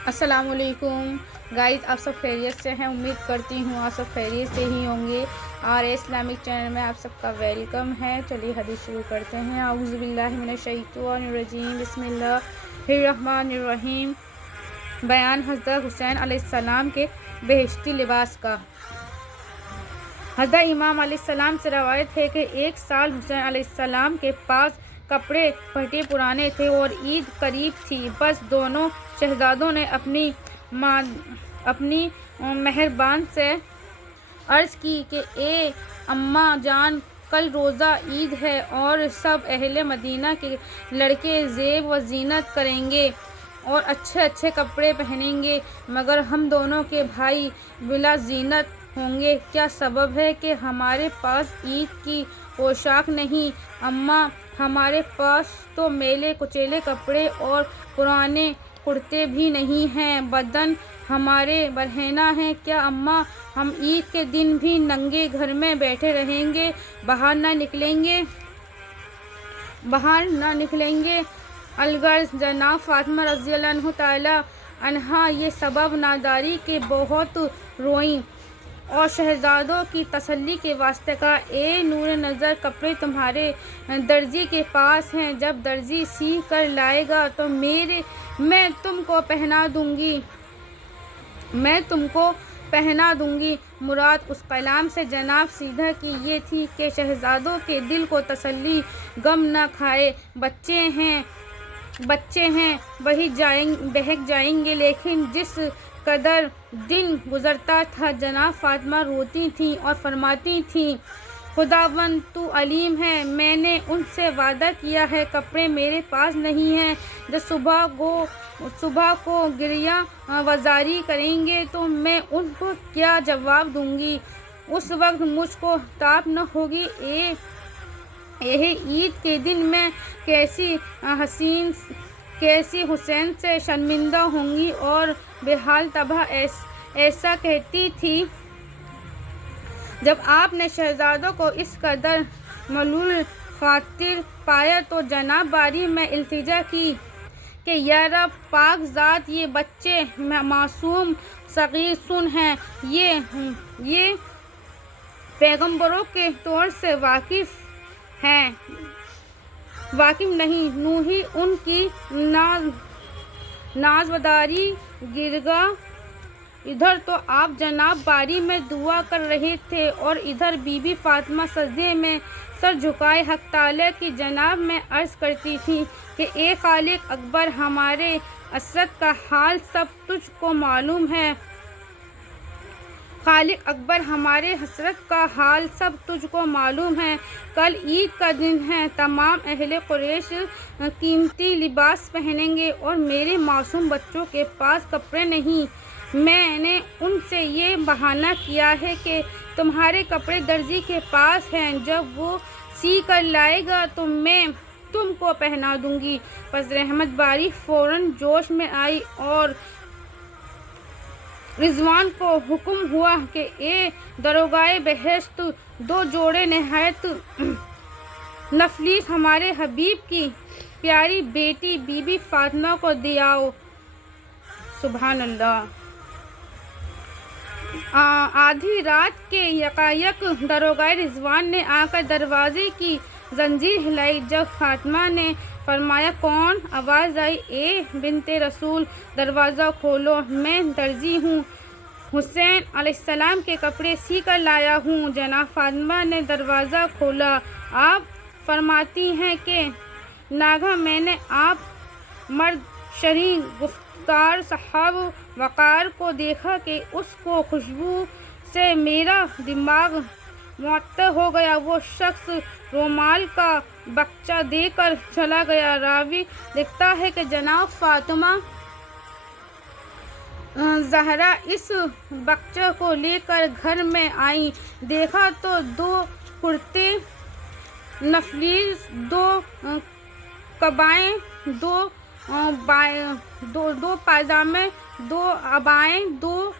अस्सलाम वालेकुम गाइस, आप सब खैरियत से हैं। उम्मीद करती हूँ आप सब खैरियत से ही होंगे। और इस्लामिक चैनल में आप सबका वेलकम है। चलिए हदीस शुरू करते हैं। औज़ु बिल्लाहि मिनश शैतानिर बिस्मिल्लाहिर्रहमानिर्रहीम। बयान हज़रत हुसैन अलैहिस्सलाम के बेहिश्ती लिबास का। हज़रत इमाम अलैहिस्सलाम से रवायत है कि एक साल हुसैन अलैहिस्सलाम के पास कपड़े फटे पुराने थे और ईद करीब थी। बस दोनों शहजादों ने अपनी मेहरबान से अर्ज़ की कि ए अम्मा जान, कल रोज़ा ईद है और सब अहले मदीना के लड़के ज़ेब व ज़ीनत करेंगे और अच्छे अच्छे कपड़े पहनेंगे, मगर हम दोनों के भाई बिला ज़ीनत होंगे। क्या सबब है कि हमारे पास ईद की पोशाक नहीं? अम्मा, हमारे पास तो मेले कुचेले कपड़े और पुराने कुर्ते भी नहीं हैं। बदन हमारे बरहना हैं। क्या अम्मा, हम ईद के दिन भी नंगे घर में बैठे रहेंगे, बाहर ना निकलेंगे? अलगर्ज़ जनाब फातिमा रज़ियल्लाहु ताला अन्हा ये सबब नादारी के बहुत रोईं और शहजादों की तसल्ली के वास्ते कहा, ए नूर नज़र, कपड़े तुम्हारे दर्जी के पास हैं। जब दर्जी सी कर लाएगा तो मैं तुमको पहना दूंगी। मुराद उस कलाम से जनाब सीधा की ये थी कि शहजादों के दिल को तसल्ली गम न खाए। बच्चे हैं वही बहक जाएंगे। लेकिन जिस कदर दिन गुजरता था, जनाब फातिमा रोती थीं और फरमाती थीं, खुदावंद तू अलीम है, मैंने उनसे वादा किया है, कपड़े मेरे पास नहीं हैं। जब सुबह को गिरिया वजारी करेंगे तो मैं उनको क्या जवाब दूंगी? उस वक्त मुझको ताप न होगी। ईद के दिन मैं कैसी हुसैन से शर्मिंदा होंगी और बेहाल तबाह ऐसा कहती थी। जब आपने शहजादों को इस कदर मलूल खातिर पाया तो जनाब बारी में इल्तिजा की कि या रब पाक ज़ात, ये बच्चे मासूम सगीर सुन हैं, ये पैगंबरों के तौर से वाकिफ़ नहीं। नूही उनकी नाज़वदारी गिरगा। इधर तो आप जनाब बारी में दुआ कर रहे थे और इधर बीबी फातिमा सजदे में सर झुकाए हक ताला की जनाब में अर्ज़ करती थी कि ए खालिक अकबर, हमारे असरत का हाल सब तुझको मालूम है। खालिक अकबर, हमारे हसरत का हाल सब तुझको मालूम है। कल ईद का दिन है, तमाम अहले कुरैश कीमती लिबास पहनेंगे और मेरे मासूम बच्चों के पास कपड़े नहीं। मैंने उनसे ये बहाना किया है कि तुम्हारे कपड़े दर्जी के पास हैं, जब वो सी कर लाएगा तो मैं तुमको पहना दूंगी। बस रहमत बारी फौरन जोश में आई और रिजवान को हुक्म हुआ कि ए दरोगाए बहश्त, दो जोड़े नहायत नफलीस हमारे हबीब की प्यारी बेटी बीबी फातिमा को दियाओ। सुभान अल्लाह। आधी रात के यकायक दरोगाए रिजवान ने आकर दरवाजे की जंजीर हिलाई। जब फातिमा ने फरमाया कौन? आवाज़ आई, ए बिनते रसूल, दरवाज़ा खोलो, मैं दर्जी हूँ, हुसैन अलैहिस्सलाम के कपड़े सी कर लाया हूँ। जनाब फातिमा ने दरवाज़ा खोला। आप फरमाती हैं कि नागा मैंने आप मर्द शरी गुफ्तार साहब वक़ार को देखा कि उसको खुशबू से मेरा दिमाग मुअत्तर हो गया। वो शख्स रोमाल का बक्चा देकर चला गया। रावी लिखता है कि जनाब फातिमा ज़हरा इस बक्चे को लेकर घर में आई। देखा तो दो कुर्ते नफलीस, दो कबाएं, दो पायजामे, दो अबाएं, दो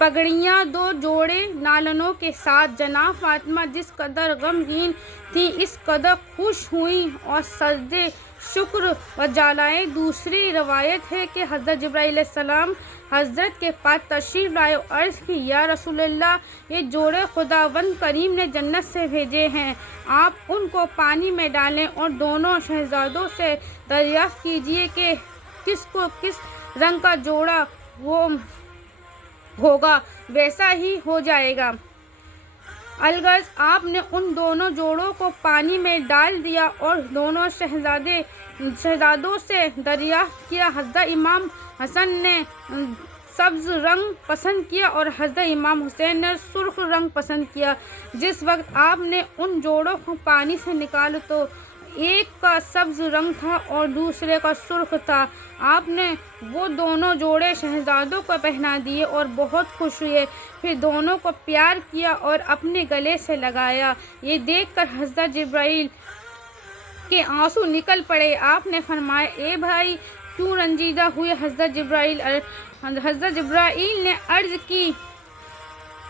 पगड़ियाँ, दो जोड़े नालनों के साथ। जनाब फातिमा जिस कदर गमगीन थी, इस कदर खुश हुई और सजदे شکر و جلائیں۔ دوسری روایت ہے کہ حضرت جبرائیل علیہ السلام حضرت کے پاس تشریف لائے اور عرض کی، یا رسول اللہ، یہ جوڑے خداوند کریم نے جنت سے بھیجے ہیں، آپ ان کو پانی میں ڈالیں اور دونوں شہزادوں سے دریافت کیجیے کہ کس کو کس رنگ کا جوڑا ہوگا ویسا ہی ہو جائے گا۔ الغرض آپ نے ان دونوں جوڑوں کو پانی میں ڈال دیا اور دونوں شہزادوں سے دریافت کیا۔ حضرت امام حسن نے سبز رنگ پسند کیا اور حضرت امام حسین نے سرخ رنگ پسند کیا۔ جس وقت آپ نے ان جوڑوں کو پانی سے نکالا تو ایک کا سبز رنگ تھا اور دوسرے کا سرخ تھا۔ آپ نے وہ دونوں جوڑے شہزادوں کو پہنا دیے اور بہت خوش ہوئے، پھر دونوں کو پیار کیا اور اپنے گلے سے لگایا۔ یہ دیکھ کر حضرت جبرائیل کے آنسو نکل پڑے۔ آپ نے فرمایا، اے بھائی، کیوں رنجیدہ ہوئے؟ حضرت جبرائیل نے عرض کی،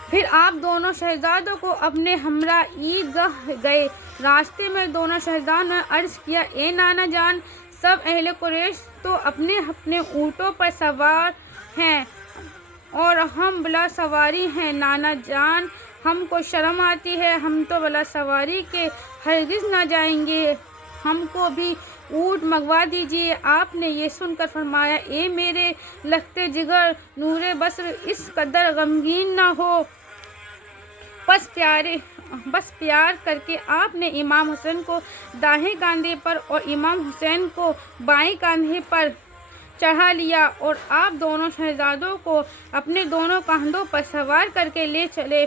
پھر آپ دونوں شہزادوں کو اپنے ہمراہ عیدگاہ گئے۔ راستے میں دونوں شہزادوں نے عرض کیا، اے نانا جان، سب اہل قریش تو اپنے اپنے اونٹوں پر سوار ہیں اور ہم بلا سواری ہیں۔ نانا جان، ہم کو شرم آتی ہے، ہم تو بلا سواری کے ہرگز نہ جائیں گے، ہم کو بھی اونٹ منگوا دیجیے۔ آپ نے یہ سن کر فرمایا، اے میرے لخت جگر نور بصر، اس قدر غمگین نہ ہو۔ بس پیار کر کے آپ نے امام حسن کو دائیں کاندھے پر اور امام حسین کو بائیں کاندھے پر چڑھا لیا اور آپ دونوں شہزادوں کو اپنے دونوں کاندھوں پر سوار کر کے لے چلے۔